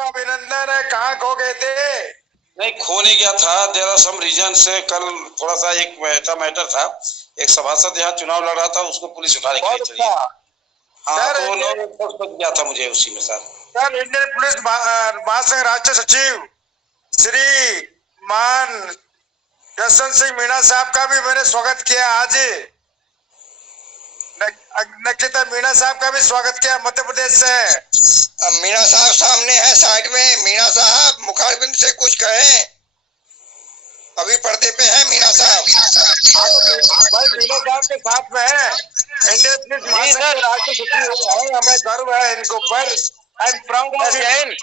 आपका अभिनंदन है। कहाँ खो गए थे? नहीं, खो नहीं गया था। देयर आर सम रीजन से कल थोड़ा सा एक मैटर था। एक सभासद यहाँ चुनाव लड़ रहा था, उसको पुलिस उठाने के लिए चली। हाँ, तो 9 बज गया था मुझे उसी में सर। सर, इंडियन पुलिस महासंघ राष्ट्रीय सचिव श्री मान यशवंत सिंह मीणा साहब का भी मैंने स्वागत किया। आज नक्षत्र मीणा साहब का भी स्वागत किया मध्य प्रदेश से। मीणा साहब सामने है साइड में। मीणा साहब मुखारबिंद से कुछ कहें, अभी पर्दे पे है मीणा साहब। भाई मीणा साहब के साथ में है इंडियन पुलिस महासंघ राष्ट्रीय सचिव है। हमें गर्व है इनको पर। I am proud of Jain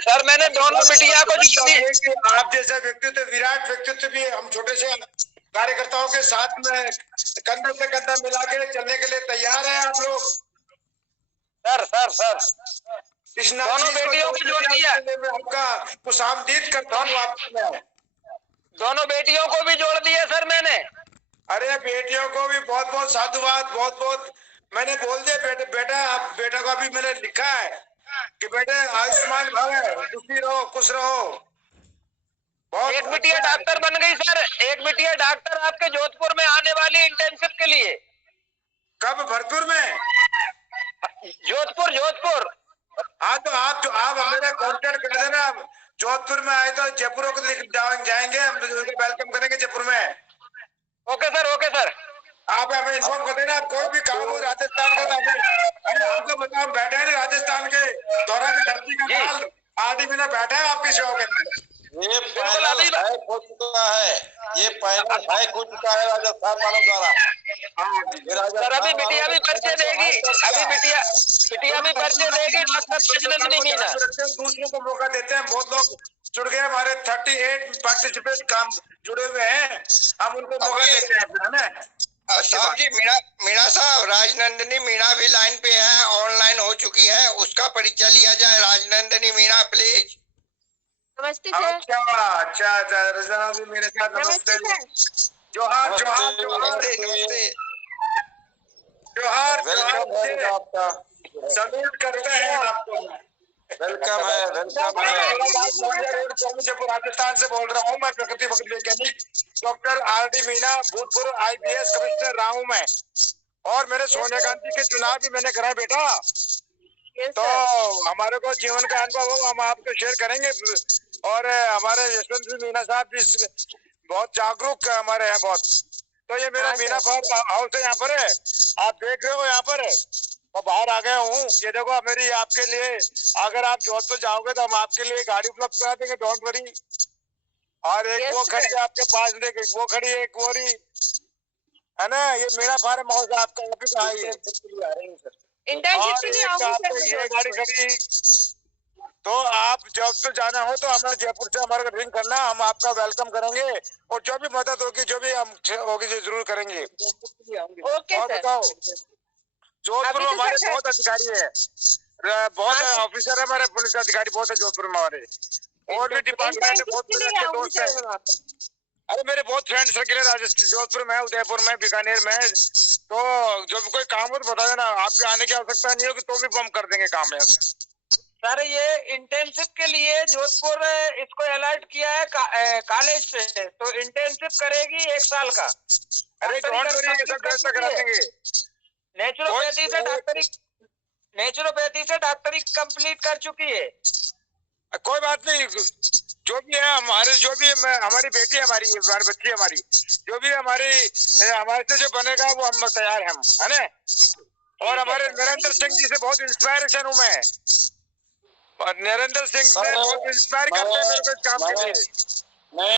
sir. मैंने दोनों बिटिया को आप जैसे व्यक्तित्व, विराट व्यक्तित्व भी हम छोटे से कार्यकर्ताओं के साथ में कंधे से कंधा मिला के चलने के लिए तैयार है आप लोग। सर इस दोनों बेटियों को जोड़ दिया। मैं आपका खुशामदीद करता हूँ आपको। दोनों बेटियों को भी जोड़ दिया सर मैंने। अरे बेटियों को भी बहुत बहुत साधुवाद, बहुत बहुत मैंने बोल दिया। बेटा को भी मैंने लिखा है कि बेटे आयुष्मान भव, खुशी रहो, खुश रहो। एक बिटिया डॉक्टर बन गई सर। एक बिटिया डॉक्टर आपके जोधपुर में आने वाली इंटर्नशिप के लिए। कब? भरतपुर में? जोधपुर। हाँ, तो आप मेरा कॉन्टेक्ट कर देना। जोधपुर में आए तो जयपुर को जाएंगे, हम वेलकम करेंगे जयपुर में। Okay sir. आप हमें इन्फॉर्म कर देना। आप कोई भी काम हो राजस्थान का, हमको बताओ। बैठे हैं राजस्थान के दौरा की धरती का माल आदि बिना बैठा है आपकी सेवा के अंदर। ये पैनल हैक हो चुका है। ये पैनल हैक हो चुका है राजस्थान वालों द्वारा। सर अभी बिटिया भी पर्चे देगी। अभी बिटिया भी पर्चे देगी। डॉक्टर नहीं मीना दूसरों को मौका देते हैं। बहुत लोग जुड़ गए, हमारे 38 पार्टिसिपेंट काम जुड़े हुए हैं। हम उनको मौका देते हैं। साहब जी, मीणा साहब, राजनंदिनी मीणा भी लाइन पे है, ऑनलाइन हो चुकी है। उसका परिचय लिया जाए। राजनंदिनी मीणा प्लीज। नमस्ते सर। अच्छा रजना भी मेरे साथ। नमस्ते। जोहार। आपका सल्यूट करते हैं आपको। वेलकम है। राजस्थान से बोल रहा हूँ मैं, प्रकृति वैज्ञानिक डॉक्टर आर.डी. मीणा, भूतपूर्व IPS कमिश्नर रहा हूँ मैं। और मेरे सोनिया गांधी के चुनाव भी मैंने कराए बेटा। तो हमारे को जीवन का अनुभव हो, हम आपको शेयर करेंगे। और हमारे यशवंत सिंह मीणा साहब भी बहुत जागरूक हमारे हैं बहुत। तो ये मेरा मीणा फार्म हाउस है, यहाँ पर है। आप देख रहे हो यहाँ पर है। मैं बाहर आ गया हूँ। ये देखो मेरी आपके लिए, अगर आप जोधपुर जाओगे तो हम आपके लिए गाड़ी उपलब्ध करा देंगे, डोंट वरी। और एक वो खड़ी है आपके पास, देख वो खड़ी है, एक वो रही है ना। ये मीणा फार्म हाउस आपका ऑफिस है। ये गाड़ी खड़ी। तो आप जब तो जाना हो तो हमें जयपुर से हमारा रिंग करना, हम आपका वेलकम करेंगे। और जो भी मदद होगी, जो भी हम होगी, जरूर करेंगे। ओके और बताओ, जोधपुर में हमारे बहुत अधिकारी है, बहुत ऑफिसर है हमारे, पुलिस अधिकारी बहुत है जोधपुर में हमारे। और भी डिपार्टमेंट बहुत बड़े अच्छे दोस्त है। अरे मेरे बहुत फ्रेंड सर्किल है राजस्थान, जोधपुर में, उदयपुर में, बीकानेर में। तो जो भी कोई काम हो तो बता देना। आपके आने की आवश्यकता नहीं होगी तो भी हम कर देंगे काम है। सर ये इंटर्नशिप के लिए जोधपुर इसको अलर्ट किया है कॉलेज से। तो इंटर्नशिप करेगी 1 साल का। अरे डोंट वरी, ये सब व्यवस्था करा देंगे। नेचुरोपैथी से डॉक्टरी कंप्लीट कर चुकी है। कोई बात नहीं, जो भी है हमारे, जो भी हमारी बेटी है, हमारी बच्ची है, हमारी जो भी हमारे से जो बनेगा वो हम तैयार हैं, है ना। और हमारे नरेंद्र सिंह जी से बहुत इंस्पायरेशन हूँ मैं। और नरेंद्र सिंह से बहुत इंस्पायर करते हैं मेरे को काम के लिए।